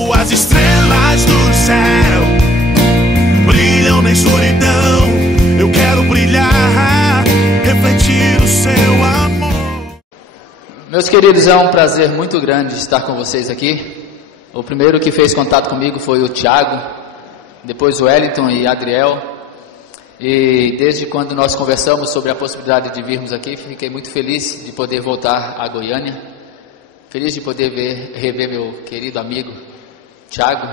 como as estrelas do céu brilham na escuridão. Eu quero brilhar, refletir o seu amor. Meus queridos, é um prazer muito grande estar com vocês aqui. O primeiro que fez contato comigo foi o Tiago, depois o Wellington e Adriel. E desde quando nós conversamos sobre a possibilidade de virmos aqui, fiquei muito feliz de poder voltar a Goiânia. Feliz de poder rever meu querido amigo Tiago,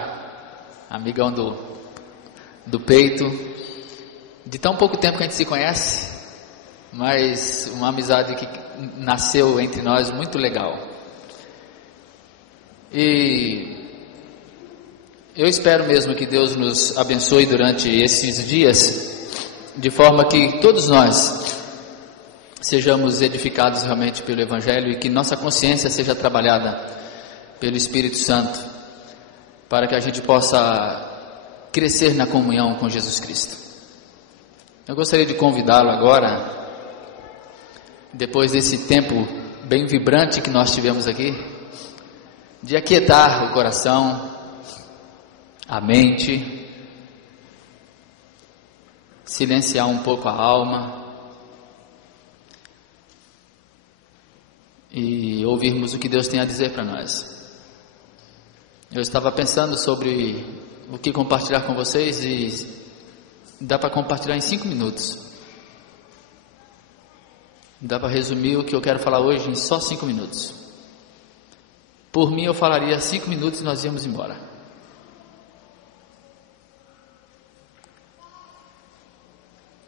amigão do peito. De tão pouco tempo que a gente se conhece, mas uma amizade que nasceu entre nós muito legal. E eu espero mesmo que Deus nos abençoe durante esses dias, de forma que todos nós sejamos edificados realmente pelo Evangelho e que nossa consciência seja trabalhada pelo Espírito Santo, para que a gente possa crescer na comunhão com Jesus Cristo. Eu gostaria de convidá-lo agora, depois desse tempo bem vibrante que nós tivemos aqui, de aquietar o coração, a mente, silenciar um pouco a alma e ouvirmos o que Deus tem a dizer para nós. Eu estava pensando sobre o que compartilhar com vocês e dá para compartilhar em 5 minutos. Dá para resumir o que eu quero falar hoje em só 5 minutos. Por mim eu falaria 5 minutos e nós íamos embora.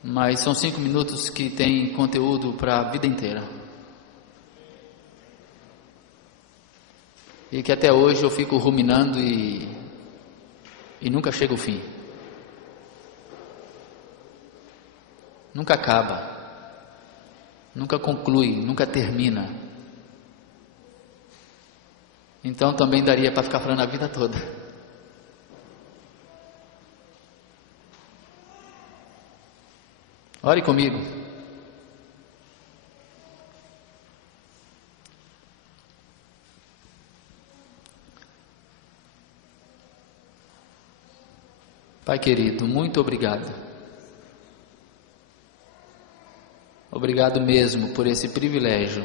Mas são 5 minutos que tem conteúdo para a vida inteira. E que até hoje eu fico ruminando e nunca chega o fim. Nunca acaba, nunca conclui, nunca termina. Então também daria para ficar falando a vida toda. Ore comigo. Pai querido, muito obrigado. Obrigado mesmo por esse privilégio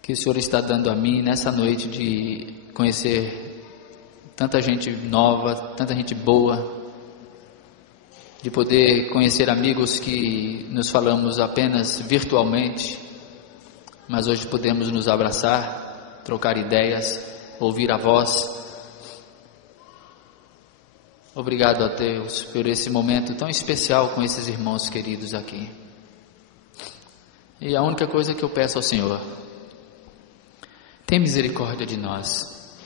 que o Senhor está dando a mim nessa noite de conhecer tanta gente nova, tanta gente boa, de poder conhecer amigos que nos falamos apenas virtualmente, mas hoje podemos nos abraçar, trocar ideias, ouvir a voz. Obrigado a Deus por esse momento tão especial com esses irmãos queridos aqui. E a única coisa que eu peço ao Senhor: tem misericórdia de nós,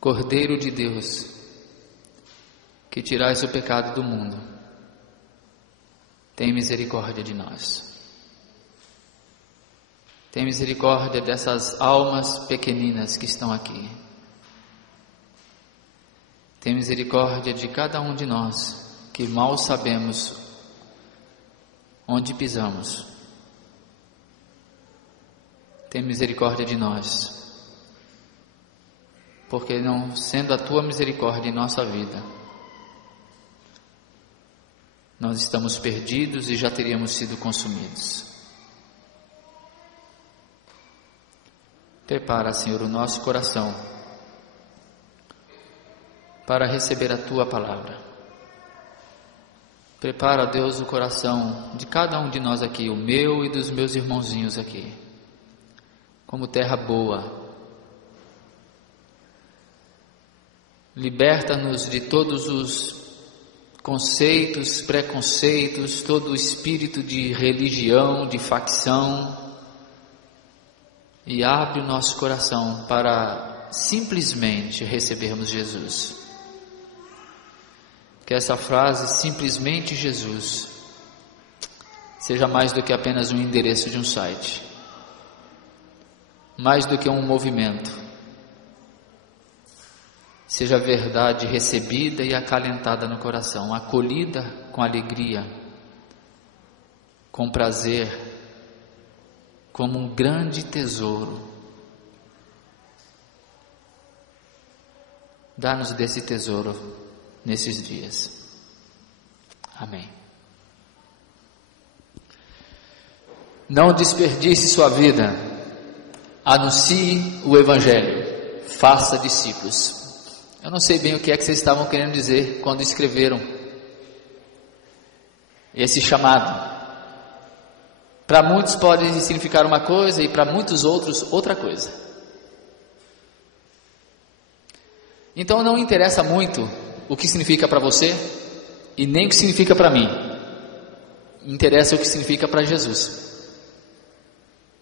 Cordeiro de Deus, que tirais o pecado do mundo. Tem misericórdia de nós. Tem misericórdia dessas almas pequeninas que estão aqui. Tem misericórdia de cada um de nós, que mal sabemos onde pisamos. Tem misericórdia de nós, porque não sendo a Tua misericórdia em nossa vida, nós estamos perdidos e já teríamos sido consumidos. Prepara, Senhor, o nosso coração para receber a Tua palavra. Prepara, Deus, o coração de cada um de nós aqui, o meu e dos meus irmãozinhos aqui, como terra boa. Liberta-nos de todos os conceitos, preconceitos, todo o espírito de religião, de facção, e abre o nosso coração para simplesmente recebermos Jesus. Que essa frase, simplesmente Jesus, seja mais do que apenas um endereço de um site, mais do que um movimento, seja verdade recebida e acalentada no coração, acolhida com alegria, com prazer, como um grande tesouro, Dá-nos desse tesouro nesses dias. Amém. Não desperdice sua vida. Anuncie o Evangelho. Faça discípulos. Eu não sei bem o que é que vocês estavam querendo dizer quando escreveram esse chamado. Para muitos pode significar uma coisa e para muitos outros outra coisa. Então não interessa muito o que significa para você e nem o que significa para mim. Interessa o que significa para Jesus.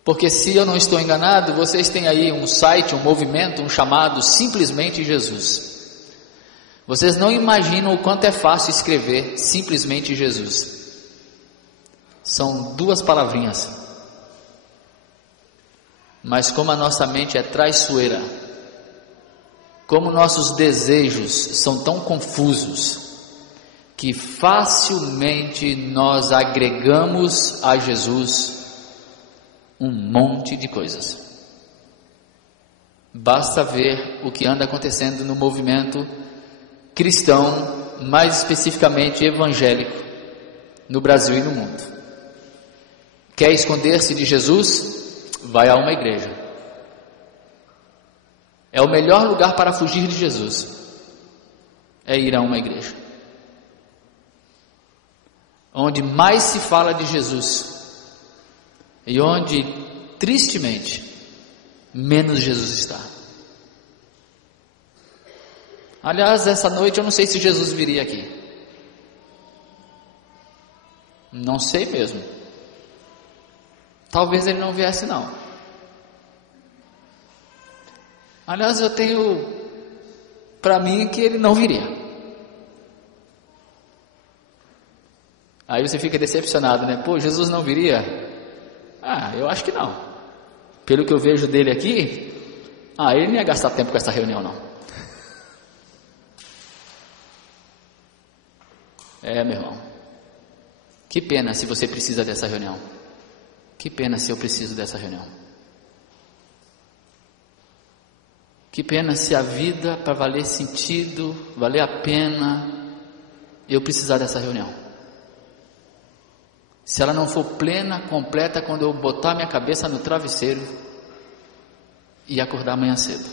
Porque se eu não estou enganado, vocês têm aí um site, um movimento, um chamado Simplesmente Jesus. Vocês não imaginam o quanto é fácil escrever Simplesmente Jesus. São 2 palavrinhas. Mas como a nossa mente é traiçoeira, como nossos desejos são tão confusos, que facilmente nós agregamos a Jesus um monte de coisas. Basta ver o que anda acontecendo no movimento cristão, mais especificamente evangélico, no Brasil e no mundo. Quer esconder-se de Jesus? Vai a uma igreja. É o melhor lugar para fugir de Jesus, é ir a uma igreja, onde mais se fala de Jesus e onde, tristemente, menos Jesus está. Aliás, essa noite eu não sei se Jesus viria aqui. Não sei mesmo. Talvez ele não viesse não. Aliás, eu tenho para mim que ele não viria. Aí você fica decepcionado, né? Pô, Jesus não viria? Eu acho que não. Pelo que eu vejo dele aqui, ele não ia gastar tempo com essa reunião não. Meu irmão, que pena se você precisa dessa reunião. Que pena se eu preciso dessa reunião. Que pena se a vida, para valer sentido, valer a pena, eu precisar dessa reunião. Se ela não for plena, completa, quando eu botar minha cabeça no travesseiro e acordar amanhã cedo.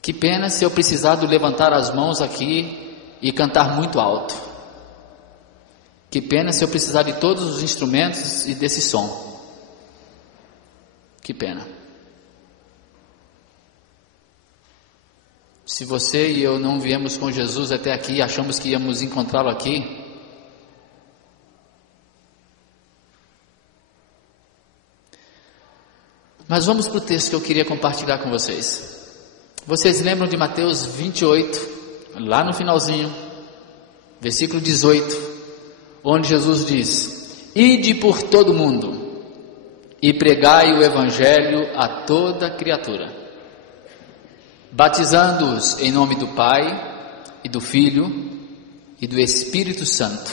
Que pena se eu precisar de levantar as mãos aqui e cantar muito alto. Que pena se eu precisar de todos os instrumentos e desse som. Que pena. Se você e eu não viemos com Jesus até aqui, achamos que íamos encontrá-lo aqui, mas vamos para o texto que eu queria compartilhar com vocês. Vocês lembram de Mateus 28, lá no finalzinho, versículo 18, onde Jesus diz: Ide por todo mundo e pregai o evangelho a toda criatura, batizando-os em nome do Pai e do Filho e do Espírito Santo,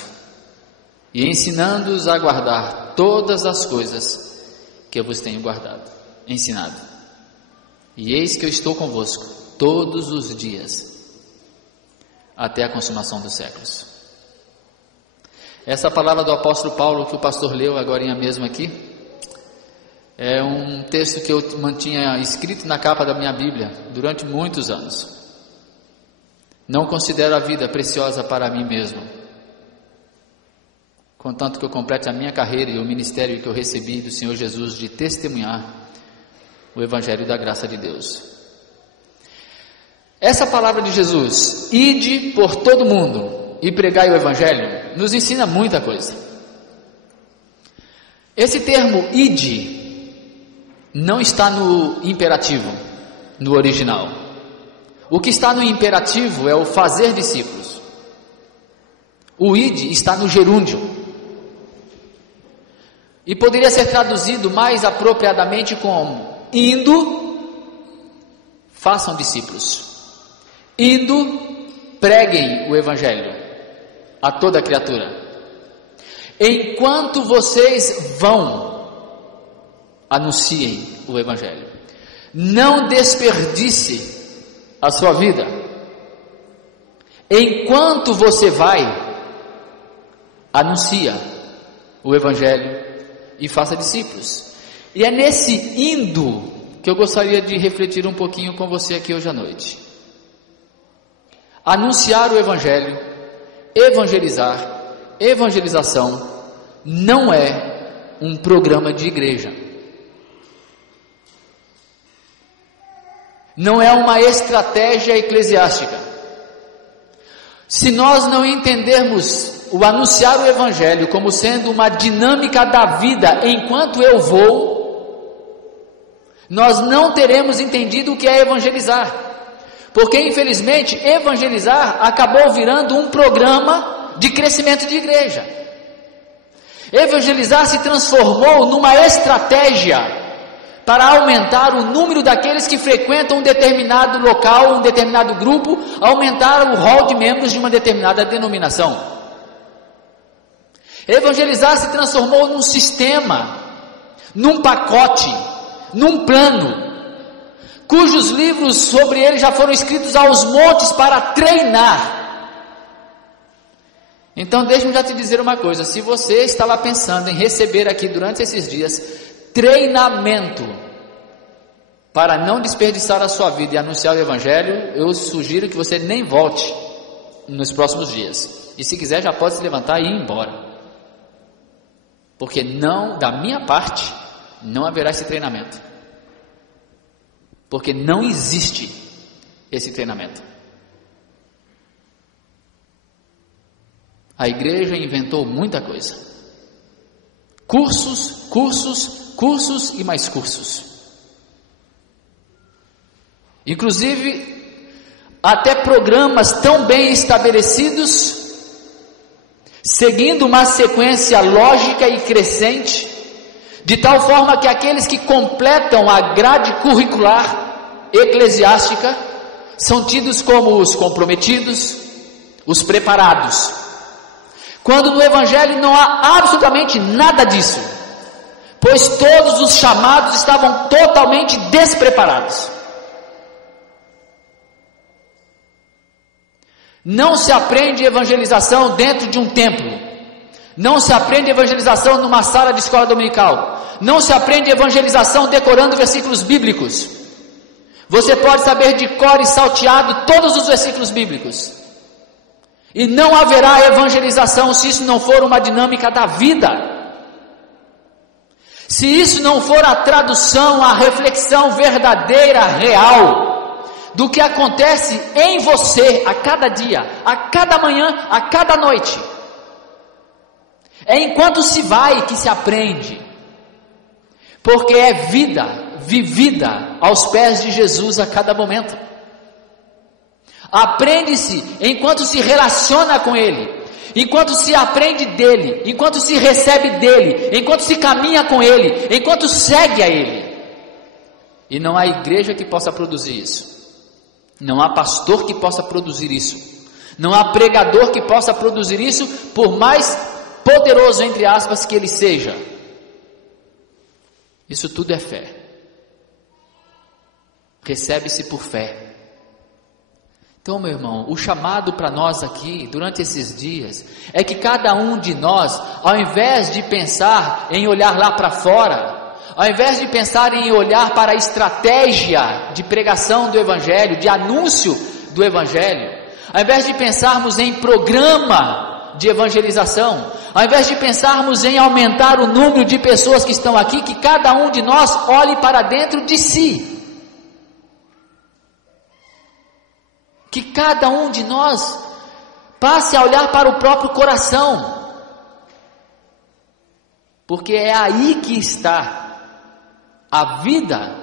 e ensinando-os a guardar todas as coisas que eu vos tenho ensinado. E eis que eu estou convosco todos os dias, até a consumação dos séculos. Essa palavra do apóstolo Paulo que o pastor leu agora mesmo aqui, é um texto que eu mantinha escrito na capa da minha Bíblia durante muitos anos. Não considero a vida preciosa para mim mesmo, contanto que eu complete a minha carreira e o ministério que eu recebi do Senhor Jesus de testemunhar o Evangelho da graça de Deus. Essa palavra de Jesus, ide por todo mundo e pregai o Evangelho, nos ensina muita coisa. Esse termo ide não está no imperativo, no original. O que está no imperativo é o fazer discípulos. O ide está no gerúndio. E poderia ser traduzido mais apropriadamente como: indo, façam discípulos. Indo, preguem o Evangelho a toda criatura. Enquanto vocês vão, anunciem o Evangelho. Não desperdice a sua vida. Enquanto você vai, anuncia o Evangelho e faça discípulos. E é nesse indo que eu gostaria de refletir um pouquinho com você aqui hoje à noite. Anunciar o Evangelho, evangelizar, evangelização não é um programa de igreja. Não é uma estratégia eclesiástica. Se nós não entendermos o anunciar o Evangelho como sendo uma dinâmica da vida enquanto eu vou, nós não teremos entendido o que é evangelizar. Porque infelizmente evangelizar acabou virando um programa de crescimento de igreja. Evangelizar se transformou numa estratégia para aumentar o número daqueles que frequentam um determinado local, um determinado grupo, aumentar o rol de membros de uma determinada denominação. Evangelizar se transformou num sistema, num pacote, num plano, cujos livros sobre ele já foram escritos aos montes para treinar. Então deixe-me já te dizer uma coisa: se você estava pensando em receber aqui durante esses dias treinamento para não desperdiçar a sua vida e anunciar o Evangelho, eu sugiro que você nem volte nos próximos dias. E se quiser já pode se levantar e ir embora. Porque não, da minha parte, não haverá esse treinamento. Porque não existe esse treinamento. A igreja inventou muita coisa. Cursos, cursos, cursos e mais cursos. Inclusive, até programas tão bem estabelecidos, seguindo uma sequência lógica e crescente, de tal forma que aqueles que completam a grade curricular eclesiástica são tidos como os comprometidos, os preparados, quando no Evangelho não há absolutamente nada disso, pois todos os chamados estavam totalmente despreparados. Não se aprende evangelização dentro de um templo, não se aprende evangelização numa sala de escola dominical, não se aprende evangelização decorando versículos bíblicos. Você pode saber de cor e salteado todos os versículos bíblicos, e não haverá evangelização se isso não for uma dinâmica da vida. Se isso não for a tradução, a reflexão verdadeira, real, do que acontece em você a cada dia, a cada manhã, a cada noite. É enquanto se vai que se aprende, porque é vida vivida aos pés de Jesus a cada momento. Aprende-se enquanto se relaciona com Ele, enquanto se aprende dEle, enquanto se recebe dEle, enquanto se caminha com Ele, enquanto segue a Ele. E não há igreja que possa produzir isso. Não há pastor que possa produzir isso. Não há pregador que possa produzir isso, por mais poderoso, entre aspas, que ele seja. Isso tudo é fé. Recebe-se por fé. Então, meu irmão, o chamado para nós aqui, durante esses dias, é que cada um de nós, ao invés de pensar em olhar lá para fora, ao invés de pensar em olhar para a estratégia de pregação do Evangelho, de anúncio do Evangelho, ao invés de pensarmos em programa de evangelização, ao invés de pensarmos em aumentar o número de pessoas que estão aqui, que cada um de nós olhe para dentro de si. Que cada um de nós passe a olhar para o próprio coração, porque é aí que está a vida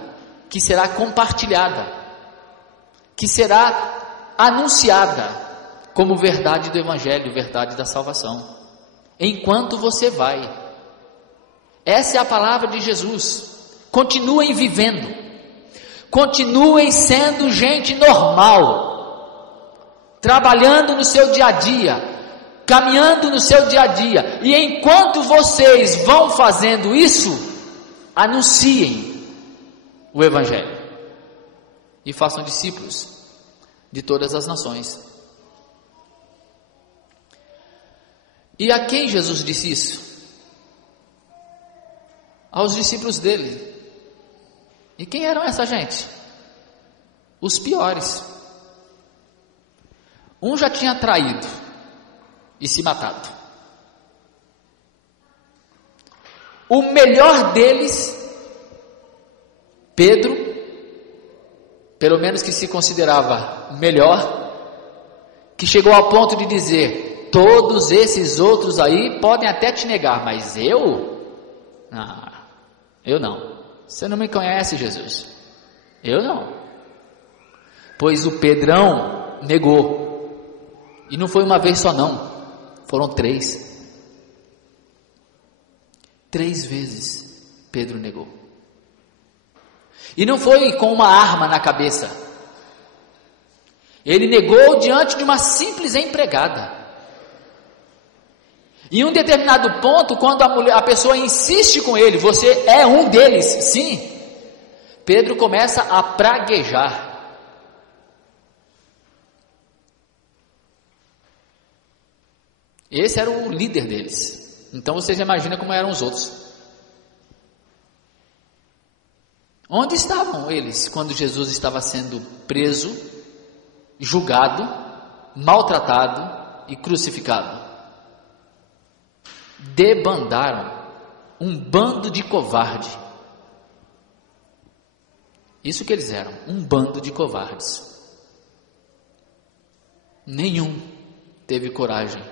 que será compartilhada, que será anunciada como verdade do Evangelho, verdade da salvação, enquanto você vai. Essa é a palavra de Jesus. Continuem vivendo, continuem sendo gente normal, trabalhando no seu dia a dia, caminhando no seu dia a dia, e enquanto vocês vão fazendo isso, anunciem o Evangelho, e façam discípulos, de todas as nações. E a quem Jesus disse isso? Aos discípulos dele. E quem eram essa gente? Os piores. Um já tinha traído e se matado. O melhor deles, Pedro, pelo menos que se considerava melhor, que chegou ao ponto de dizer: todos esses outros aí podem até te negar, mas eu não. Você não me conhece, Jesus. Eu não. Pois o Pedrão negou. E não foi uma vez só não. Foram 3. 3 vezes Pedro negou. E não foi com uma arma na cabeça. Ele negou diante de uma simples empregada. Em um determinado ponto, quando a pessoa insiste com ele: você é um deles, sim, Pedro começa a praguejar. Esse era o líder deles. Então vocês imaginam como eram os outros. Onde estavam eles quando Jesus estava sendo preso, julgado, maltratado e crucificado? Debandaram, um bando de covarde. Isso que eles eram, um bando de covardes. Nenhum teve coragem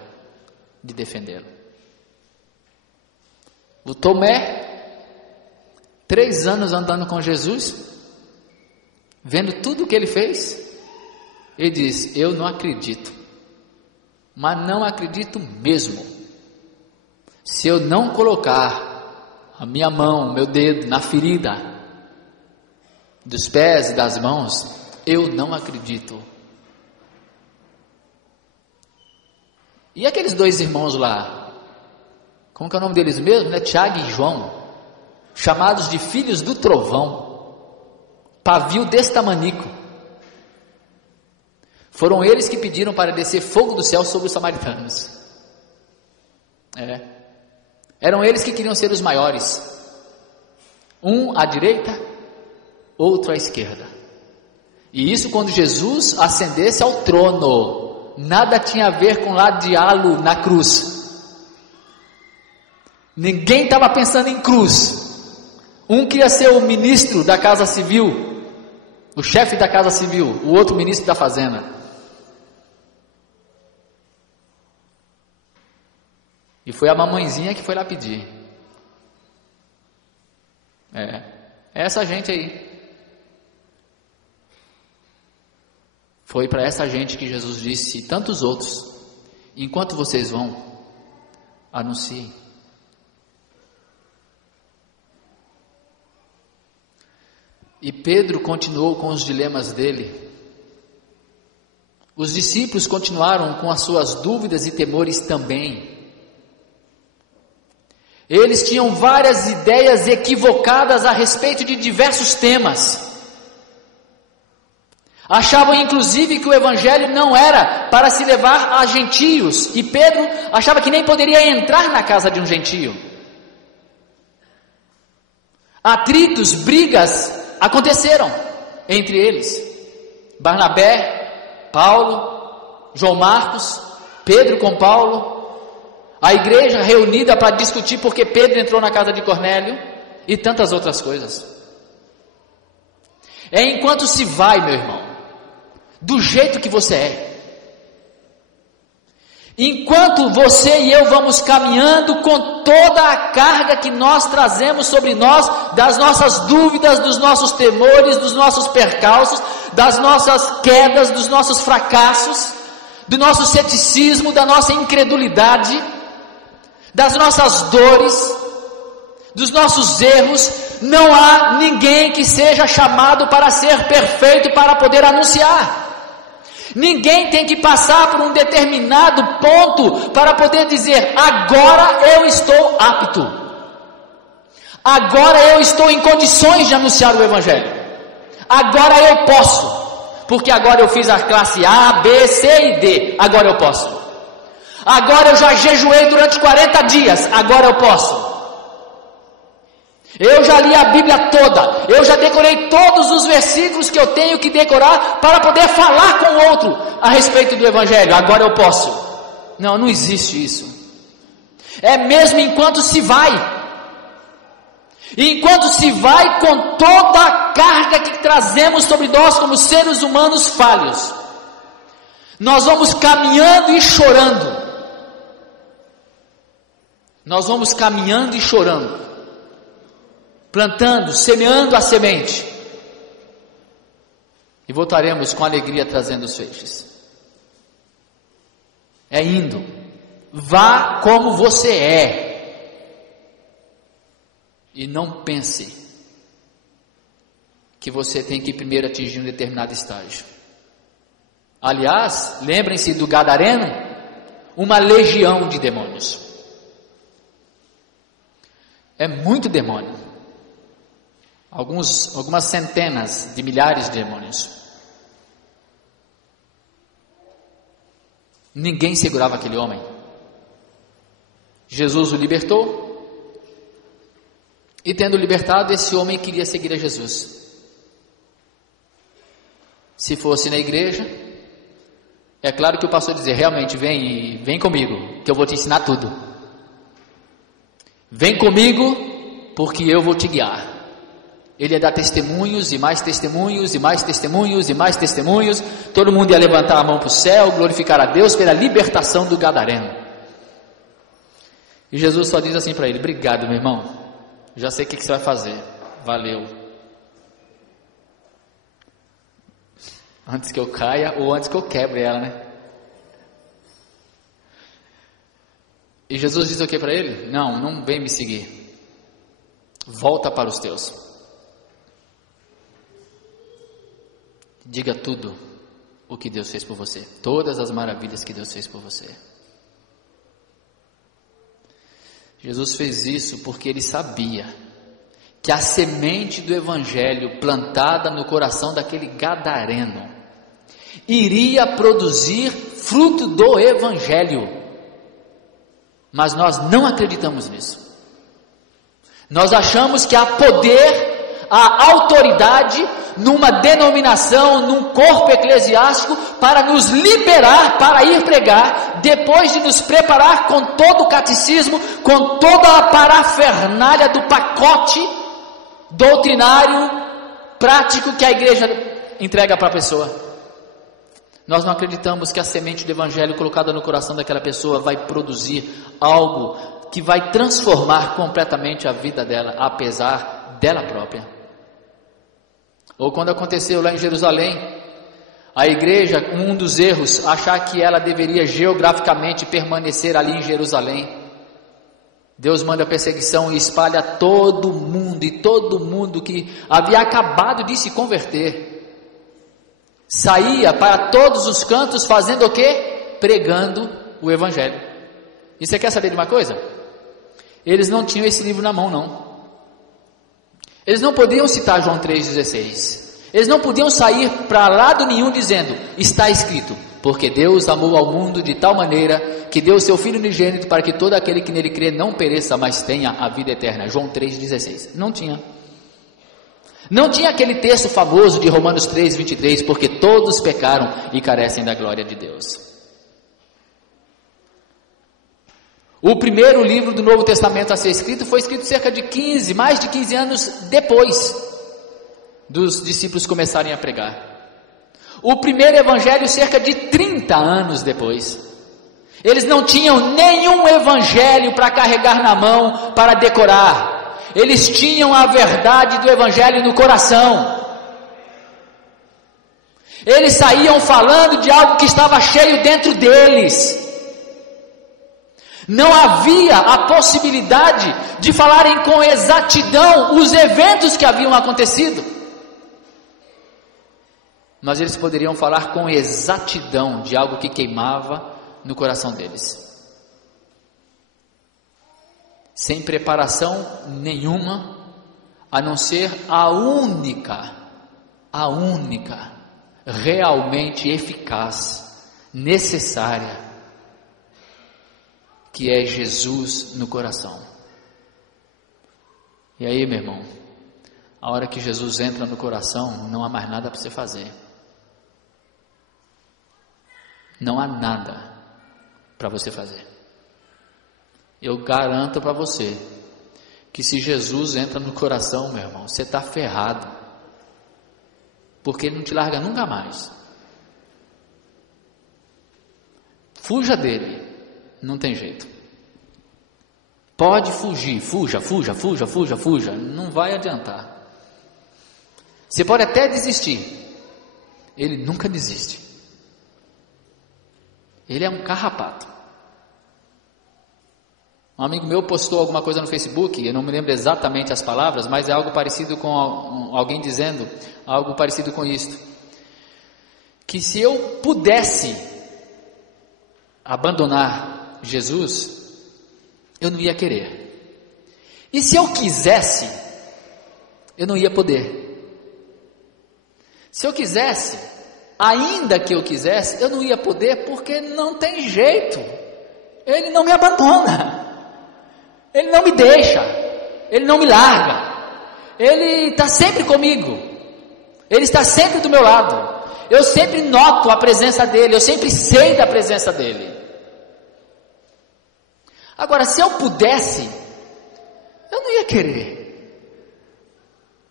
de defendê-lo. O Tomé, 3 anos andando com Jesus, vendo tudo o que ele fez, ele diz: eu não acredito, mas não acredito mesmo. Se eu não colocar a minha mão, meu dedo na ferida dos pés e das mãos, eu não acredito. E aqueles 2 irmãos lá, como que é o nome deles mesmo, né? Tiago e João, chamados de filhos do trovão, pavio desse tamanico. Foram eles que pediram para descer fogo do céu sobre os samaritanos. Eram eles que queriam ser os maiores. Um à direita, outro à esquerda. E isso quando Jesus ascendesse ao trono. Nada tinha a ver com ladeá-lo na cruz. Ninguém estava pensando em cruz. Um queria ser o ministro da Casa Civil, o chefe da Casa Civil, o outro ministro da Fazenda. E foi a mamãezinha que foi lá pedir. É essa gente aí. Foi para essa gente que Jesus disse: e tantos outros, enquanto vocês vão, anunciem. E Pedro continuou com os dilemas dele. Os discípulos continuaram com as suas dúvidas e temores também. Eles tinham várias ideias equivocadas a respeito de diversos temas. Achavam inclusive que o evangelho não era para se levar a gentios, e Pedro achava que nem poderia entrar na casa de um gentio. Atritos, brigas aconteceram entre eles. Barnabé, Paulo, João Marcos, Pedro com Paulo, a igreja reunida para discutir porque Pedro entrou na casa de Cornélio e tantas outras coisas. É enquanto se vai, meu irmão, do jeito que você é, enquanto você e eu vamos caminhando com toda a carga que nós trazemos sobre nós, das nossas dúvidas, dos nossos temores, dos nossos percalços, das nossas quedas, dos nossos fracassos, do nosso ceticismo, da nossa incredulidade, das nossas dores, dos nossos erros, não há ninguém que seja chamado para ser perfeito para poder anunciar. Ninguém tem que passar por um determinado ponto para poder dizer: agora eu estou apto, agora eu estou em condições de anunciar o evangelho, agora eu posso. porque agora eu fiz a classe A, B, C e D, agora eu posso. Agora eu já jejuei durante 40 dias, agora eu posso. Eu já li a Bíblia toda, eu já decorei todos os versículos que eu tenho que decorar para poder falar com o outro a respeito do Evangelho, agora eu posso. Não, não existe isso. É mesmo enquanto se vai. E enquanto se vai com toda a carga que trazemos sobre nós como seres humanos falhos, nós vamos caminhando e chorando. Nós vamos caminhando e chorando, plantando, semeando a semente, e voltaremos com alegria trazendo os feixes. É indo, vá como você é, e não pense que você tem que primeiro atingir um determinado estágio. Aliás, lembrem-se do gadareno, uma legião de demônios. É muito demônio. Algumas centenas de milhares de demônios. Ninguém segurava aquele homem. Jesus o libertou. E tendo libertado, esse homem queria seguir a Jesus. Se fosse na igreja, é claro que o pastor dizia, realmente, vem comigo, que eu vou te ensinar tudo. Vem comigo, porque eu vou te guiar. Ele ia dar testemunhos, e mais testemunhos, e mais testemunhos, e mais testemunhos. Todo mundo ia levantar a mão para o céu, glorificar a Deus pela libertação do gadareno. E Jesus só diz assim para ele, obrigado meu irmão, já sei o que você vai fazer, valeu. Antes que eu caia, ou antes que eu quebre ela, né? E Jesus diz o que para ele? Não vem me seguir. Volta para os teus. Diga tudo o que Deus fez por você. Todas as maravilhas que Deus fez por você. Jesus fez isso porque ele sabia que a semente do Evangelho plantada no coração daquele gadareno iria produzir fruto do Evangelho. Mas nós não acreditamos nisso. Nós achamos que há poder, há autoridade numa denominação, num corpo eclesiástico para nos liberar para ir pregar, depois de nos preparar com todo o catecismo, com toda a parafernália do pacote doutrinário, prático que a igreja entrega para a pessoa. Nós não acreditamos que a semente do Evangelho colocada no coração daquela pessoa vai produzir algo que vai transformar completamente a vida dela, apesar dela própria. Ou quando aconteceu lá em Jerusalém, a igreja, um dos erros, achar que ela deveria geograficamente permanecer ali em Jerusalém. Deus manda perseguição e espalha todo mundo, e todo mundo que havia acabado de se converter saía para todos os cantos fazendo o quê? Pregando o Evangelho. E você quer saber de uma coisa? Eles não tinham esse livro na mão, não. Eles não podiam citar João 3,16. Eles não podiam sair para lado nenhum dizendo, está escrito, porque Deus amou ao mundo de tal maneira que deu o seu Filho unigênito para que todo aquele que nele crê não pereça, mas tenha a vida eterna. João 3,16. Não tinha. Não tinha aquele texto famoso de Romanos 3,23, porque todos pecaram e carecem da glória de Deus. O primeiro livro do Novo Testamento a ser escrito foi escrito cerca de mais de 15 anos depois dos discípulos começarem a pregar. O primeiro evangelho cerca de 30 anos depois. Eles não tinham nenhum evangelho para carregar na mão, para decorar. Eles tinham a verdade do Evangelho no coração. Eles saíam falando de algo que estava cheio dentro deles. Não havia a possibilidade de falarem com exatidão os eventos que haviam acontecido. Mas eles poderiam falar com exatidão de algo que queimava no coração deles. Sem preparação nenhuma, a não ser a única realmente eficaz, necessária, que é Jesus no coração. E aí, meu irmão, a hora que Jesus entra no coração, não há mais nada para você fazer. Não há nada para você fazer. Eu garanto para você que se Jesus entra no coração, meu irmão, você está ferrado, porque Ele não te larga nunca mais. Fuja dele, não tem jeito. Pode fugir, fuja, não vai adiantar. Você pode até desistir, Ele nunca desiste. Ele é um carrapato. Um amigo meu postou alguma coisa no Facebook, eu não me lembro exatamente as palavras, mas é algo parecido com alguém dizendo algo parecido com isto, que se eu pudesse abandonar Jesus, eu não ia querer, e se eu quisesse, eu não ia poder. Se eu quisesse, ainda que eu quisesse, eu não ia poder, porque não tem jeito. Ele não me abandona, Ele não me deixa, Ele não me larga, Ele está sempre comigo, Ele está sempre do meu lado. Eu sempre noto a presença dEle, eu sempre sei da presença dEle. Agora, se eu pudesse, eu não ia querer.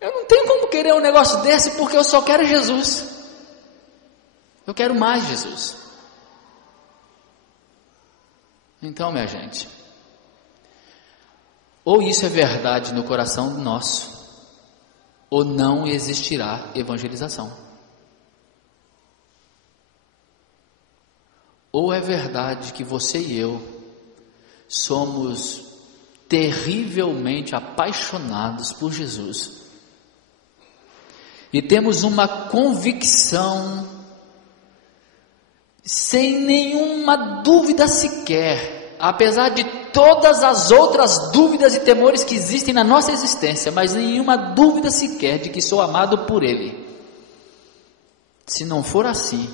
Eu não tenho como querer um negócio desse, porque eu só quero Jesus. Eu quero mais Jesus. Então, minha gente, ou isso é verdade no coração nosso, ou não existirá evangelização. Ou é verdade que você e eu somos terrivelmente apaixonados por Jesus e temos uma convicção sem nenhuma dúvida sequer, apesar de todas as outras dúvidas e temores que existem na nossa existência, mas nenhuma dúvida sequer de que sou amado por Ele. Se não for assim,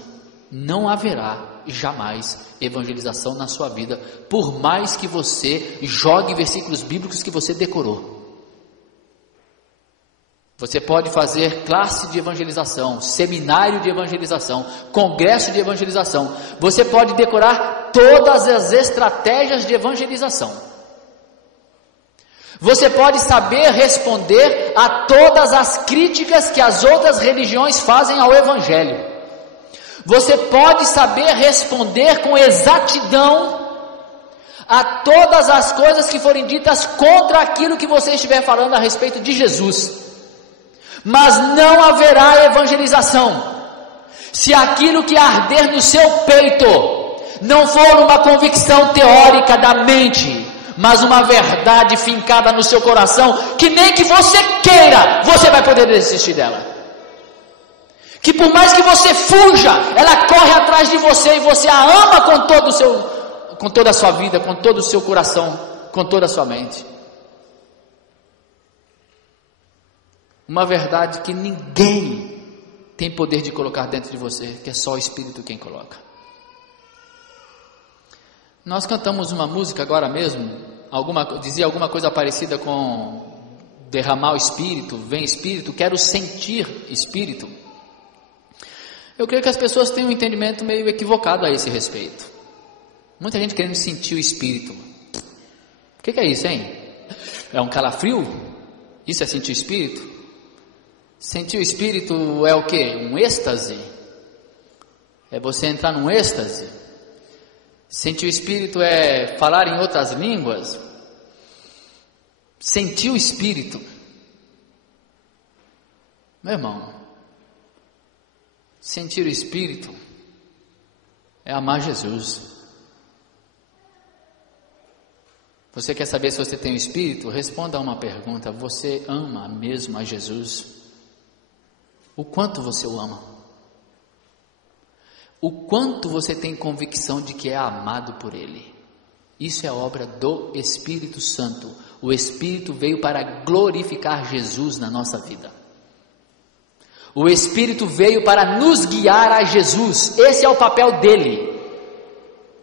não haverá jamais evangelização na sua vida, por mais que você jogue versículos bíblicos que você decorou. Você pode fazer classe de evangelização, seminário de evangelização, congresso de evangelização. Você pode decorar todas as estratégias de evangelização. Você pode saber responder a todas as críticas que as outras religiões fazem ao Evangelho. Você pode saber responder com exatidão a todas as coisas que forem ditas contra aquilo que você estiver falando a respeito de Jesus. Mas não haverá evangelização se aquilo que arder no seu peito não for uma convicção teórica da mente, mas uma verdade fincada no seu coração, que nem que você queira, você vai poder desistir dela. Que por mais que você fuja, ela corre atrás de você e você a ama com toda a sua vida, com todo o seu coração, com toda a sua mente. Uma verdade que ninguém tem poder de colocar dentro de você, que é só o Espírito quem coloca. Nós cantamos uma música agora mesmo, dizia alguma coisa parecida com derramar o Espírito, vem Espírito, quero sentir Espírito. Eu creio que as pessoas têm um entendimento meio equivocado a esse respeito. Muita gente querendo sentir o Espírito. O que é isso, hein? É um calafrio? Isso é sentir o Espírito? Sentir o Espírito é o quê? Um êxtase? É você entrar num êxtase? Sentir o Espírito é falar em outras línguas? Sentir o Espírito, meu irmão, sentir o Espírito é amar Jesus. Você quer saber se você tem o Espírito? Responda a uma pergunta: você ama mesmo a Jesus? O quanto você o ama? O quanto você tem convicção de que é amado por Ele? Isso é obra do Espírito Santo. O Espírito veio para glorificar Jesus na nossa vida. O Espírito veio para nos guiar a Jesus. Esse é o papel dele.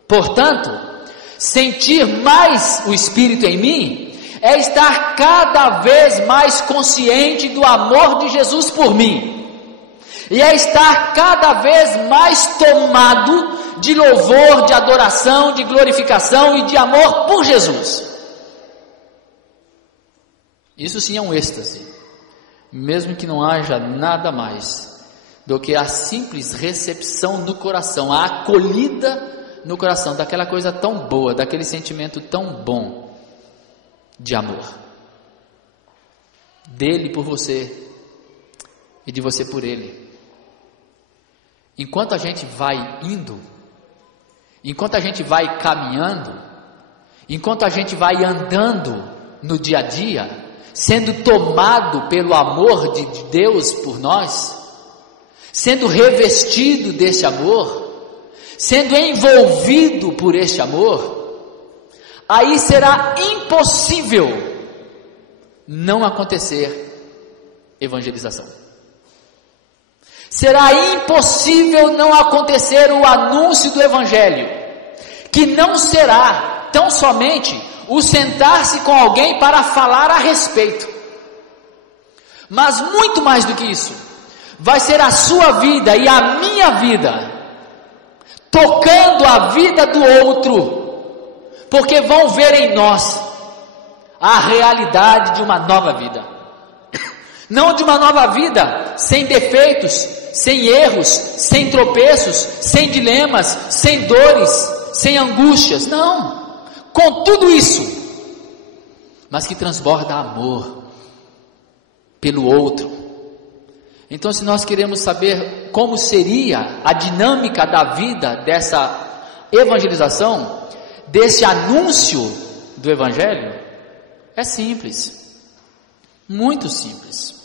Portanto, sentir mais o Espírito em mim é estar cada vez mais consciente do amor de Jesus por mim. E é estar cada vez mais tomado de louvor, de adoração, de glorificação e de amor por Jesus. Isso sim é um êxtase, mesmo que não haja nada mais do que a simples recepção no coração, a acolhida no coração, daquela coisa tão boa, daquele sentimento tão bom de amor, dele por você e de você por ele. Enquanto a gente vai indo, enquanto a gente vai caminhando, enquanto a gente vai andando no dia a dia, sendo tomado pelo amor de Deus por nós, sendo revestido desse amor, sendo envolvido por este amor, aí será impossível não acontecer evangelização. Será impossível não acontecer o anúncio do Evangelho, que não será tão somente o sentar-se com alguém para falar a respeito, mas muito mais do que isso, vai ser a sua vida e a minha vida, tocando a vida do outro, porque vão ver em nós a realidade de uma nova vida, não de uma nova vida sem defeitos, sem erros, sem tropeços, sem dilemas, sem dores, sem angústias, não, com tudo isso, mas que transborda amor pelo outro. Então, se nós queremos saber como seria a dinâmica da vida dessa evangelização, desse anúncio do Evangelho, é simples, muito simples.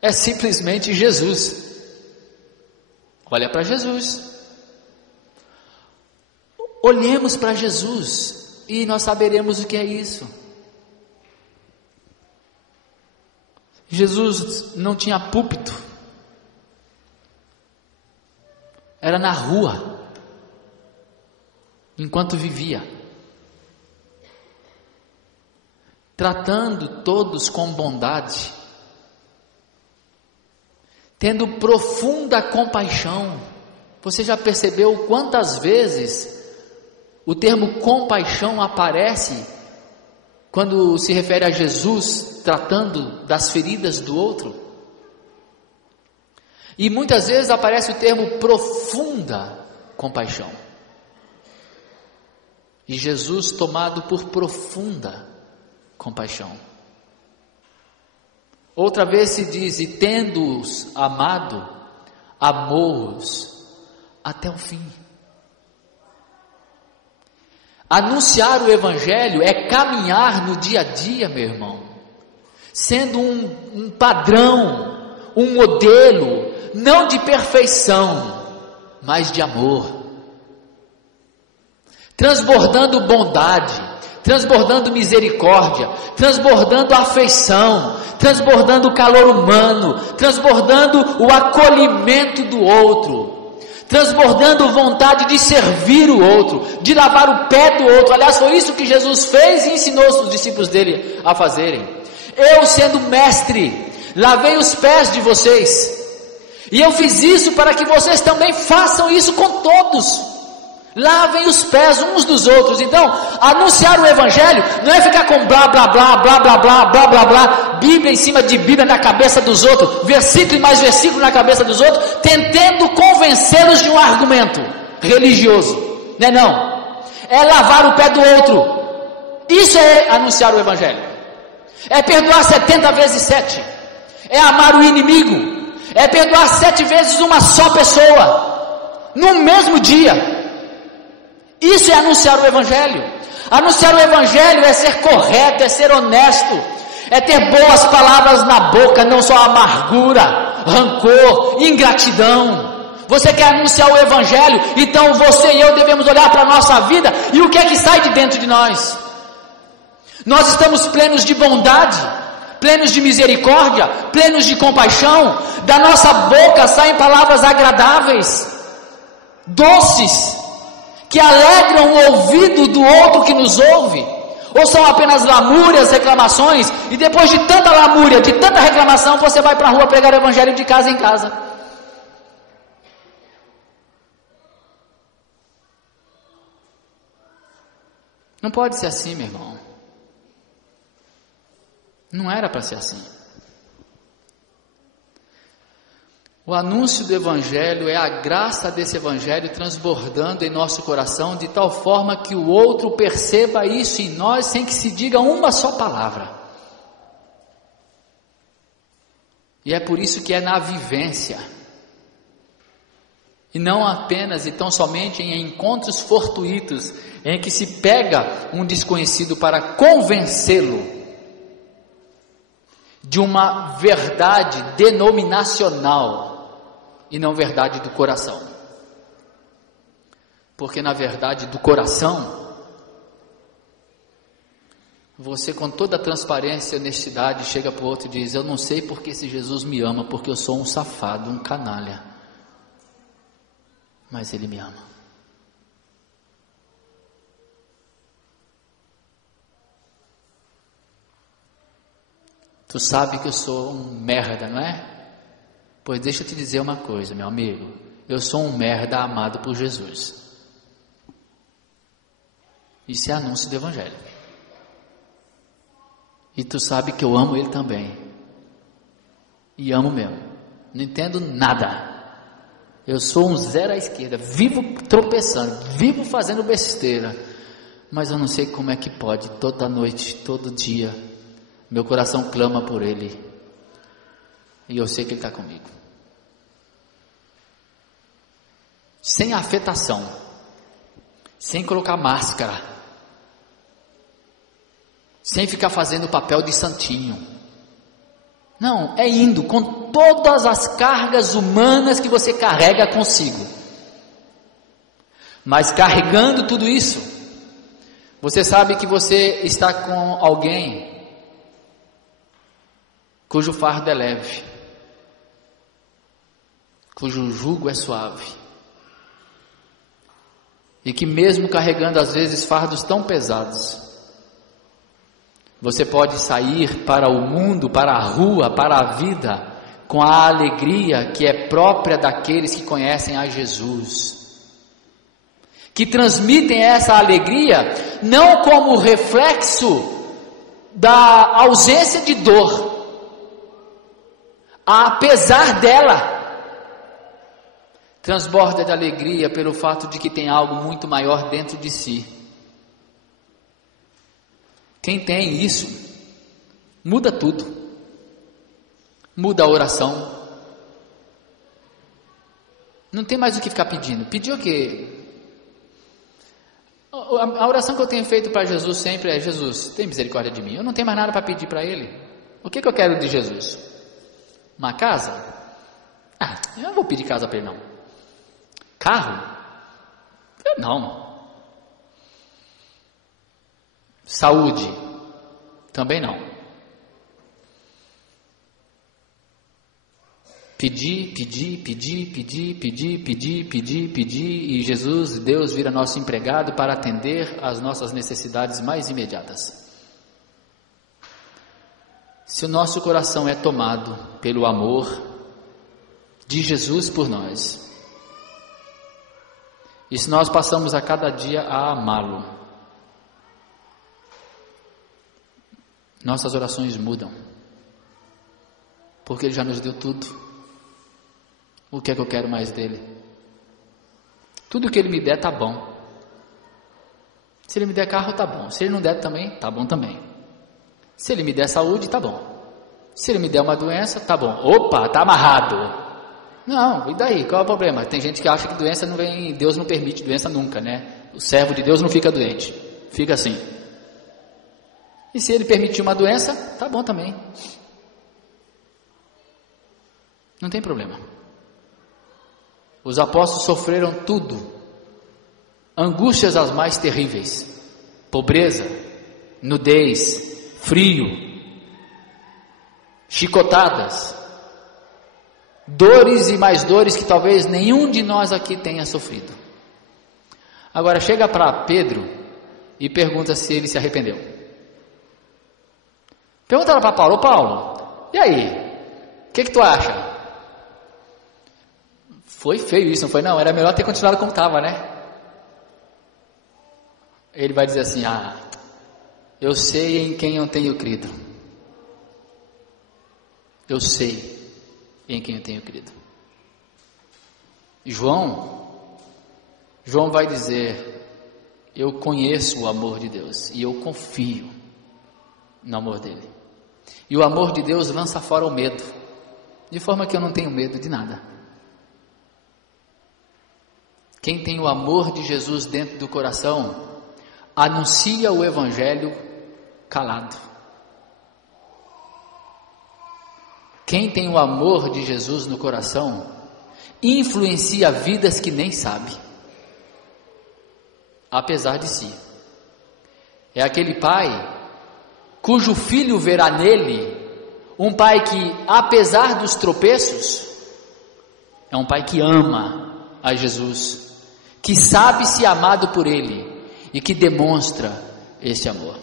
É simplesmente Jesus. Olha para Jesus. Olhemos para Jesus e nós saberemos o que é isso. Jesus não tinha púlpito. Era na rua, enquanto vivia, tratando todos com bondade, tendo profunda compaixão. Você já percebeu quantas vezes o termo compaixão aparece quando se refere a Jesus tratando das feridas do outro? E muitas vezes aparece o termo profunda compaixão. E Jesus tomado por profunda compaixão. Outra vez se diz: e tendo-os amado, amou-os até o fim. Anunciar o Evangelho é caminhar no dia a dia, meu irmão, sendo um padrão, um modelo, não de perfeição, mas de amor, transbordando bondade, transbordando misericórdia, transbordando afeição, transbordando calor humano, transbordando o acolhimento do outro, transbordando vontade de servir o outro, de lavar o pé do outro. Aliás, foi isso que Jesus fez e ensinou os discípulos dele a fazerem. Eu, sendo mestre, lavei os pés de vocês, e eu fiz isso para que vocês também façam isso com todos. Lavem os pés uns dos outros. Então, anunciar o Evangelho não é ficar com blá blá blá blá blá blá blá blá blá, Bíblia em cima de Bíblia na cabeça dos outros, versículo e mais versículo na cabeça dos outros, tentando convencê-los de um argumento religioso. Não é não. É lavar o pé do outro. Isso é anunciar o Evangelho. É perdoar 70 vezes 7. É amar o inimigo. É perdoar 7 vezes uma só pessoa no mesmo dia. Isso é anunciar o Evangelho. Anunciar o Evangelho é ser correto, é ser honesto, é ter boas palavras na boca, não só amargura, rancor, ingratidão. Você quer anunciar o Evangelho? Então você e eu devemos olhar para a nossa vida e o que é que sai de dentro de nós? Nós estamos plenos de bondade, plenos de misericórdia, plenos de compaixão. Da nossa boca saem palavras agradáveis, doces, que alegram o ouvido do outro que nos ouve. Ou são apenas lamúrias, reclamações, e depois de tanta lamúria, de tanta reclamação, você vai para a rua pregar o evangelho de casa em casa. Não pode ser assim, meu irmão. Não era para ser assim. O anúncio do evangelho é a graça desse evangelho transbordando em nosso coração, de tal forma que o outro perceba isso em nós sem que se diga uma só palavra. E é por isso que é na vivência, e não apenas e tão somente em encontros fortuitos, em que se pega um desconhecido para convencê-lo de uma verdade denominacional e não verdade do coração. Porque na verdade do coração, você com toda a transparência e honestidade chega para o outro e diz: eu não sei porque esse Jesus me ama, porque eu sou um safado, um canalha, mas Ele me ama. Tu sabe que eu sou um merda, não é? Pois deixa eu te dizer uma coisa, meu amigo. Eu sou um merda amado por Jesus. Isso é anúncio do evangelho. E tu sabe que eu amo Ele também. E amo mesmo. Não entendo nada. Eu sou um zero à esquerda. Vivo tropeçando. Vivo fazendo besteira. Mas eu não sei como é que pode. Toda noite, todo dia, meu coração clama por Ele, e eu sei que Ele está comigo, sem afetação, sem colocar máscara, sem ficar fazendo o papel de santinho. Não, é indo com todas as cargas humanas que você carrega consigo. Mas carregando tudo isso, você sabe que você está com alguém cujo fardo é leve, cujo jugo é suave, e que mesmo carregando às vezes fardos tão pesados, você pode sair para o mundo, para a rua, para a vida, com a alegria que é própria daqueles que conhecem a Jesus, que transmitem essa alegria não como reflexo da ausência de dor, apesar dela, transborda de alegria pelo fato de que tem algo muito maior dentro de si. Quem tem isso, muda tudo. Muda a oração. Não tem mais o que ficar pedindo. Pedir o quê? A oração que eu tenho feito para Jesus sempre é: Jesus, tem misericórdia de mim. Eu não tenho mais nada para pedir para Ele. O que eu quero de Jesus? Uma casa? Eu não vou pedir casa para Ele não. Carro? Eu não. Saúde? Também não. Pedir, e Jesus, Deus vira nosso empregado para atender às nossas necessidades mais imediatas. Se o nosso coração é tomado pelo amor de Jesus por nós, e se nós passamos a cada dia a amá-lo, nossas orações mudam, porque Ele já nos deu tudo. O que é que eu quero mais dEle? Tudo que Ele me der tá bom. Se Ele me der carro, tá bom. Se Ele não der também, tá bom também. Se Ele me der saúde, tá bom. Se Ele me der uma doença, tá bom. Opa, tá amarrado. Não, e daí? Qual é o problema? Tem gente que acha que doença não vem, Deus não permite doença nunca, né? O servo de Deus não fica doente, fica assim. E se Ele permitir uma doença, tá bom também. Não tem problema. Os apóstolos sofreram tudo, angústias as mais terríveis, pobreza, nudez, frio, chicotadas, dores e mais dores que talvez nenhum de nós aqui tenha sofrido. Agora chega para Pedro e pergunta se ele se arrependeu. Pergunta lá para Paulo: ô Paulo, e aí? O que tu acha? Foi feio isso, não foi? Não, era melhor ter continuado como estava, né? Ele vai dizer assim: eu sei em quem eu tenho crido. Eu sei em quem eu tenho crido. João vai dizer: eu conheço o amor de Deus e eu confio no amor dele. E o amor de Deus lança fora o medo, de forma que eu não tenho medo de nada. Quem tem o amor de Jesus dentro do coração, anuncia o Evangelho calado. Quem tem o amor de Jesus no coração, influencia vidas que nem sabe, apesar de si. É aquele pai cujo filho verá nele um pai que, apesar dos tropeços, é um pai que ama a Jesus, que sabe se amado por ele e que demonstra este amor.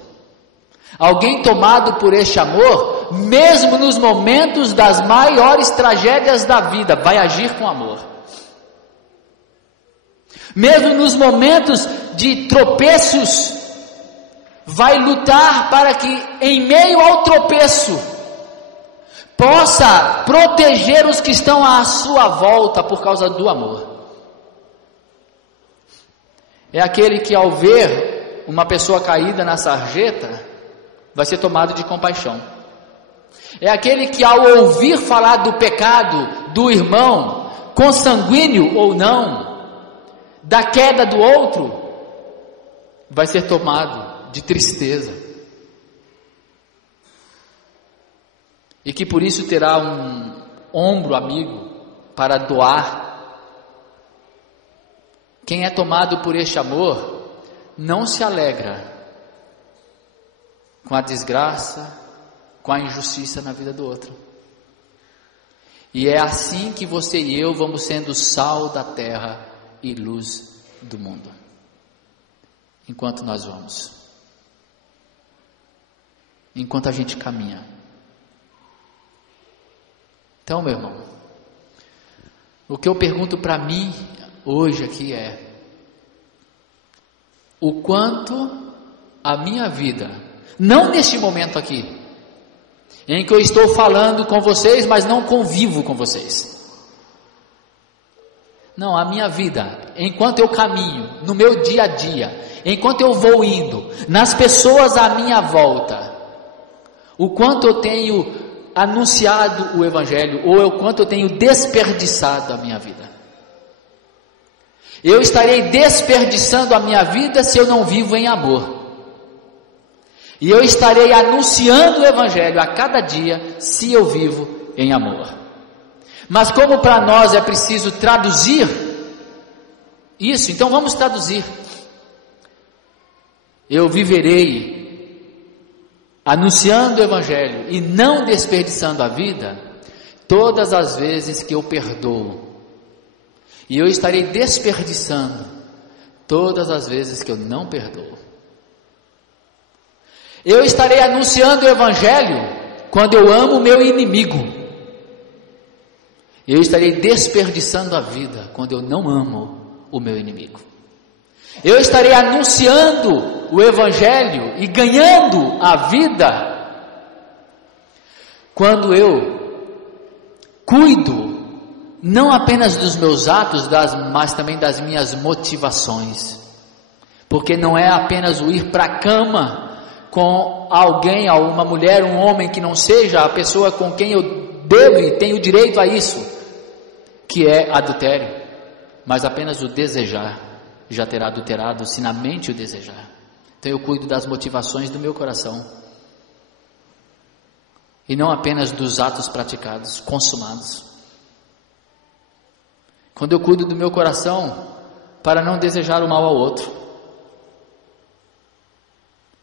Alguém tomado por este amor, mesmo nos momentos das maiores tragédias da vida, vai agir com amor. Mesmo nos momentos de tropeços, vai lutar para que, em meio ao tropeço, possa proteger os que estão à sua volta por causa do amor. É aquele que, ao ver uma pessoa caída na sarjeta, vai ser tomado de compaixão. É aquele que, ao ouvir falar do pecado do irmão, consanguíneo ou não, da queda do outro, vai ser tomado de tristeza. E que por isso terá um ombro amigo para doar. Quem é tomado por este amor não se alegra com a desgraça, com a injustiça na vida do outro. E é assim que você e eu vamos sendo sal da terra e luz do mundo, enquanto nós vamos, enquanto a gente caminha. Então, meu irmão, o que eu pergunto para mim hoje aqui é: o quanto a minha vida, não neste momento aqui, em que eu estou falando com vocês, mas não convivo com vocês. Não, a minha vida, enquanto eu caminho, no meu dia a dia, enquanto eu vou indo, nas pessoas à minha volta, o quanto eu tenho anunciado o Evangelho, ou o quanto eu tenho desperdiçado a minha vida. Eu estarei desperdiçando a minha vida se eu não vivo em amor. E eu estarei anunciando o Evangelho a cada dia se eu vivo em amor. Mas como para nós é preciso traduzir isso, então vamos traduzir. Eu viverei anunciando o Evangelho e não desperdiçando a vida todas as vezes que eu perdoo. E eu estarei desperdiçando todas as vezes que eu não perdoo. Eu estarei anunciando o Evangelho quando eu amo o meu inimigo. Eu estarei desperdiçando a vida quando eu não amo o meu inimigo. Eu estarei anunciando o Evangelho e ganhando a vida quando eu cuido não apenas dos meus atos, mas também das minhas motivações. Porque não é apenas o ir para a cama com alguém, uma mulher, um homem que não seja a pessoa com quem eu devo e tenho direito a isso, que é adultério, mas apenas o desejar já terá adulterado, se na mente o desejar. Então eu cuido das motivações do meu coração e não apenas dos atos praticados, consumados. Quando eu cuido do meu coração para não desejar o mal ao outro,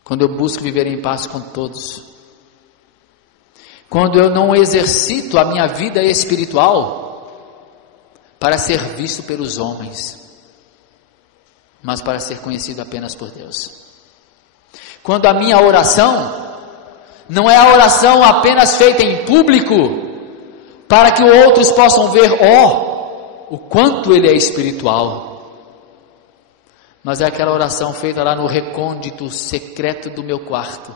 quando eu busco viver em paz com todos, quando eu não exercito a minha vida espiritual para ser visto pelos homens, mas para ser conhecido apenas por Deus. Quando a minha oração não é a oração apenas feita em público, para que outros possam ver, o quanto ele é espiritual, mas é aquela oração feita lá no recôndito secreto do meu quarto,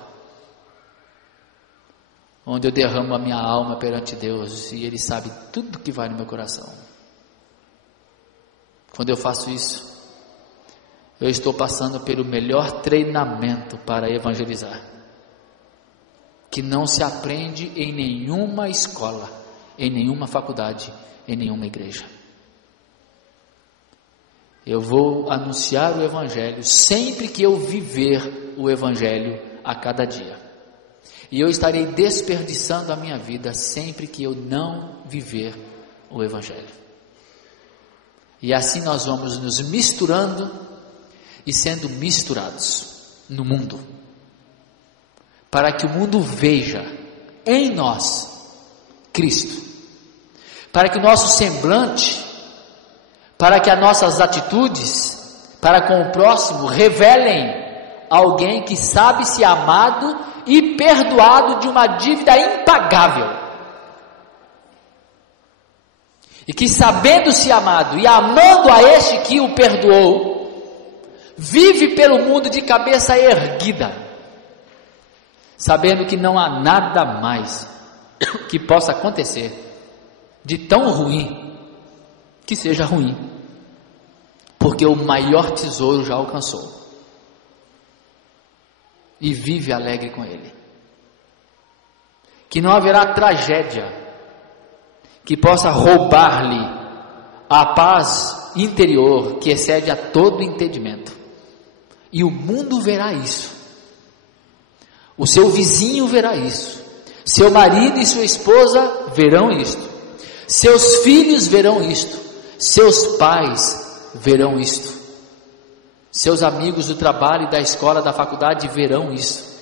onde eu derramo a minha alma perante Deus, e Ele sabe tudo que vai no meu coração. Quando eu faço isso, eu estou passando pelo melhor treinamento para evangelizar, que não se aprende em nenhuma escola, em nenhuma faculdade, em nenhuma igreja. Eu vou anunciar o Evangelho sempre que eu viver o Evangelho a cada dia. E eu estarei desperdiçando a minha vida sempre que eu não viver o Evangelho. E assim nós vamos nos misturando e sendo misturados no mundo, para que o mundo veja em nós Cristo, para que o nosso semblante, para que as nossas atitudes para com o próximo revelem alguém que sabe se amado e perdoado de uma dívida impagável, e que, sabendo-se amado e amando a este que o perdoou, vive pelo mundo de cabeça erguida, sabendo que não há nada mais que possa acontecer de tão ruim que seja ruim, porque o maior tesouro já alcançou, e vive alegre com ele. Que não haverá tragédia que possa roubar-lhe a paz interior que excede a todo entendimento. E o mundo verá isso, o seu vizinho verá isso, seu marido e sua esposa verão isto, seus filhos verão isto, seus pais verão isto, seus amigos do trabalho e da escola, da faculdade verão isso,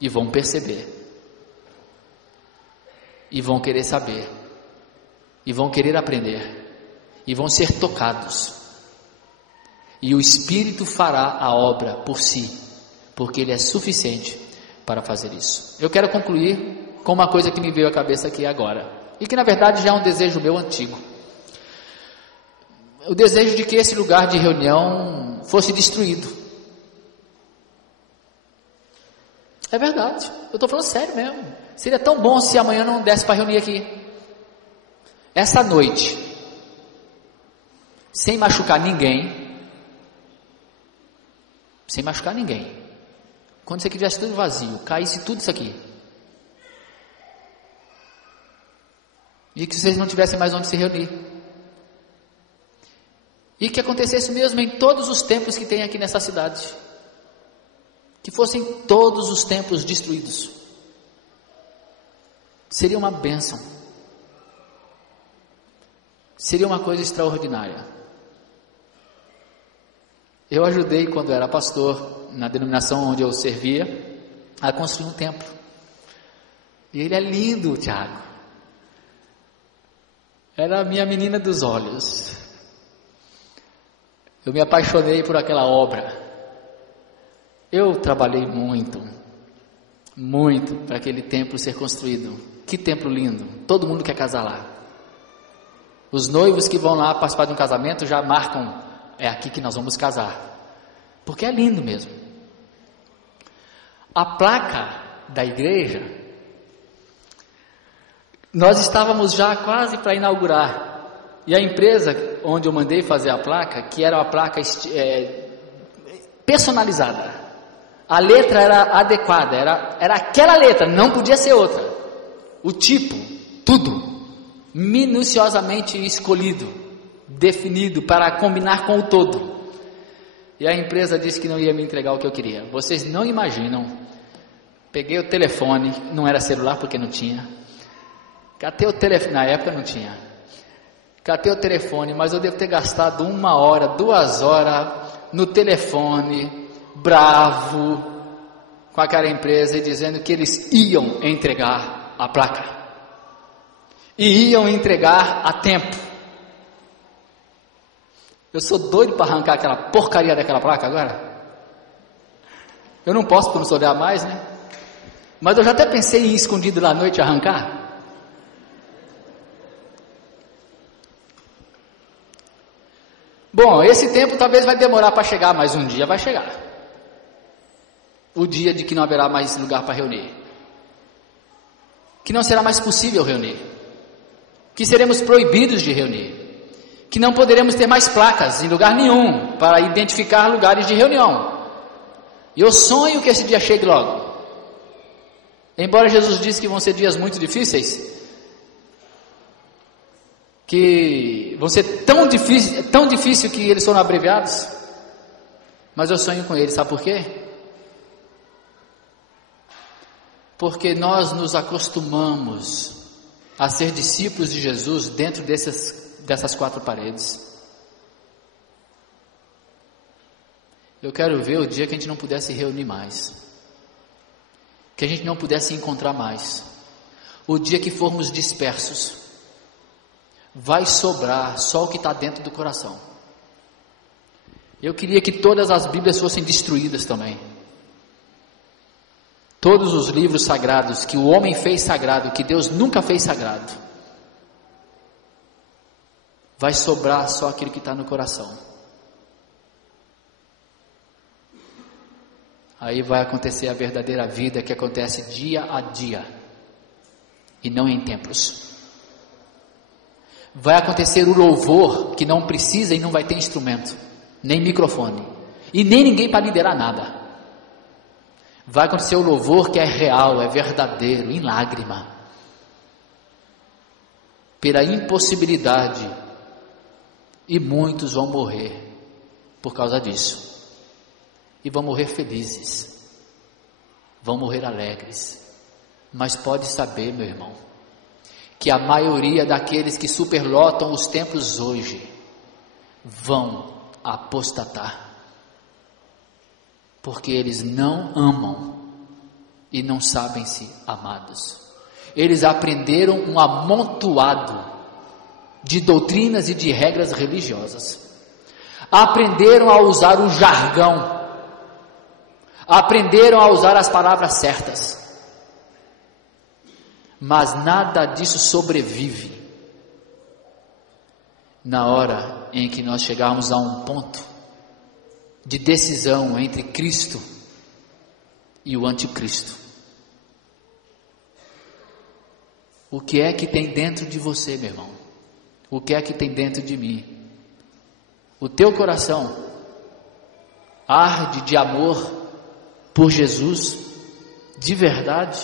e vão perceber, e vão querer saber, e vão querer aprender, e vão ser tocados, e o Espírito fará a obra por si, porque Ele é suficiente para fazer isso. Eu quero concluir com uma coisa que me veio à cabeça aqui agora, e que na verdade já é um desejo meu antigo, o desejo de que esse lugar de reunião fosse destruído. É verdade, eu estou falando sério mesmo. Seria tão bom se amanhã não desse para reunir aqui, essa noite, sem machucar ninguém, quando isso aqui tivesse tudo vazio, caísse tudo isso aqui, e que vocês não tivessem mais onde se reunir, e que acontecesse mesmo em todos os templos que tem aqui nessa cidade, que fossem todos os templos destruídos, seria uma bênção, seria uma coisa extraordinária. Eu ajudei, quando era pastor, na denominação onde eu servia, a construir um templo, e ele é lindo, Tiago, era a minha menina dos olhos. Eu me apaixonei por aquela obra. Eu trabalhei muito para aquele templo ser construído. Que templo lindo, todo mundo quer casar lá. Os noivos que vão lá participar de um casamento já marcam, é aqui que nós vamos casar, porque é lindo mesmo. A placa da igreja, nós estávamos já quase para inaugurar, e a empresa onde eu mandei fazer a placa, que era uma placa personalizada, a letra era adequada, era aquela letra, não podia ser outra, o tipo, tudo minuciosamente escolhido, definido para combinar com o todo. E a empresa disse que não ia me entregar o que eu queria. Vocês não imaginam. Peguei o telefone, não era celular porque não tinha, catei o telefone, na época não tinha, catei o telefone, mas eu devo ter gastado 1 hora, 2 horas no telefone, bravo, com aquela empresa e dizendo que eles iam entregar a placa. E iam entregar a tempo. Eu sou doido para arrancar aquela porcaria daquela placa agora. Eu não posso porque eu não sou olhar mais, né? Mas eu já até pensei em ir escondido lá à noite arrancar. Bom, esse tempo talvez vai demorar para chegar, mas um dia vai chegar. O dia de que não haverá mais lugar para reunir. Que não será mais possível reunir. Que seremos proibidos de reunir. Que não poderemos ter mais placas em lugar nenhum para identificar lugares de reunião. E eu sonho que esse dia chegue logo. Embora Jesus disse que vão ser dias muito difíceis, que vão ser tão difícil que eles foram abreviados, mas eu sonho com eles, sabe por quê? Porque nós nos acostumamos a ser discípulos de Jesus dentro dessas quatro paredes. Eu quero ver o dia que a gente não pudesse reunir mais, que a gente não pudesse encontrar mais, o dia que formos dispersos, vai sobrar só o que está dentro do coração. Eu queria que todas as Bíblias fossem destruídas também, todos os livros sagrados que o homem fez sagrado, que Deus nunca fez sagrado, vai sobrar só aquilo que está no coração. Aí vai acontecer a verdadeira vida que acontece dia a dia, e não em templos. Vai acontecer o louvor que não precisa e não vai ter instrumento, nem microfone, e nem ninguém para liderar nada. Vai acontecer o louvor que é real, é verdadeiro, em lágrima, pela impossibilidade, e muitos vão morrer por causa disso. E vão morrer felizes, vão morrer alegres, mas pode saber, meu irmão, que a maioria daqueles que superlotam os templos hoje, vão apostatar, porque eles não amam, e não sabem se amados. Eles aprenderam um amontoado de doutrinas e de regras religiosas, aprenderam a usar o jargão, aprenderam a usar as palavras certas, mas nada disso sobrevive na hora em que nós chegarmos a um ponto de decisão entre Cristo e o anticristo. O que é que tem dentro de você, meu irmão? O que é que tem dentro de mim? O teu coração arde de amor por Jesus, de verdade,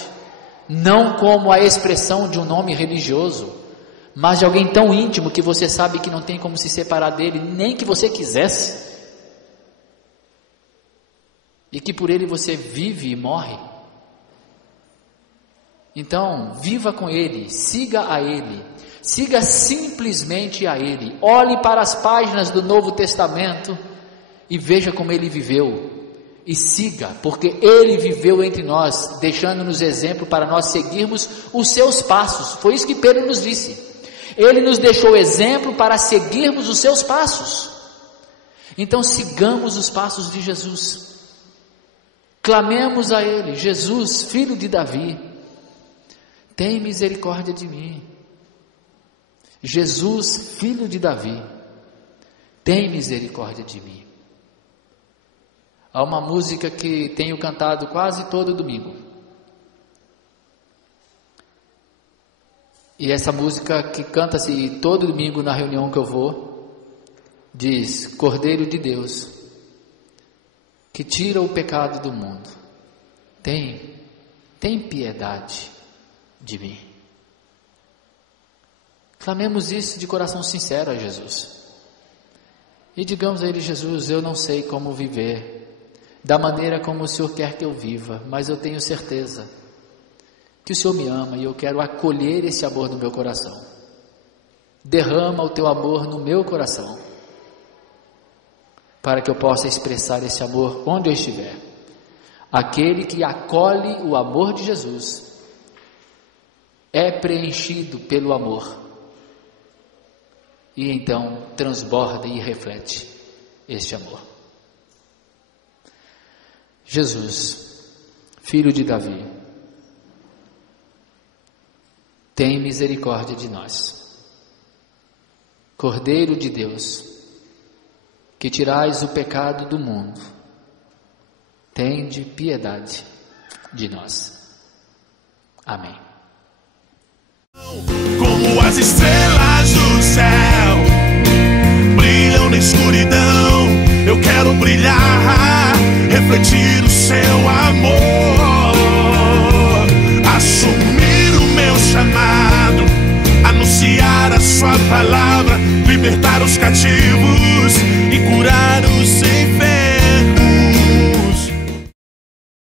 não como a expressão de um nome religioso, mas de alguém tão íntimo que você sabe que não tem como se separar dele, nem que você quisesse, e que por ele você vive e morre. Então, viva com ele, siga a ele, siga simplesmente a ele, olhe para as páginas do Novo Testamento e veja como ele viveu. E siga, porque ele viveu entre nós, deixando-nos exemplo para nós seguirmos os seus passos. Foi isso que Pedro nos disse. Ele nos deixou exemplo para seguirmos os seus passos. Então sigamos os passos de Jesus. Clamemos a ele: Jesus, filho de Davi, tem misericórdia de mim. Jesus, filho de Davi, tem misericórdia de mim. Há uma música que tenho cantado quase todo domingo. E essa música que canta-se todo domingo na reunião que eu vou, diz: Cordeiro de Deus, que tira o pecado do mundo, tem piedade de mim. Clamemos isso de coração sincero a Jesus. E digamos a Ele: Jesus, eu não sei como viver da maneira como o Senhor quer que eu viva, mas eu tenho certeza que o Senhor me ama e eu quero acolher esse amor no meu coração. Derrama o teu amor no meu coração, para que eu possa expressar esse amor onde eu estiver. Aquele que acolhe o amor de Jesus é preenchido pelo amor e então transborda e reflete este amor. Jesus, filho de Davi, tem misericórdia de nós. Cordeiro de Deus, que tirais o pecado do mundo, tende piedade de nós. Amém. Como as estrelas do céu brilham na escuridão, eu quero brilhar, refletir o seu amor.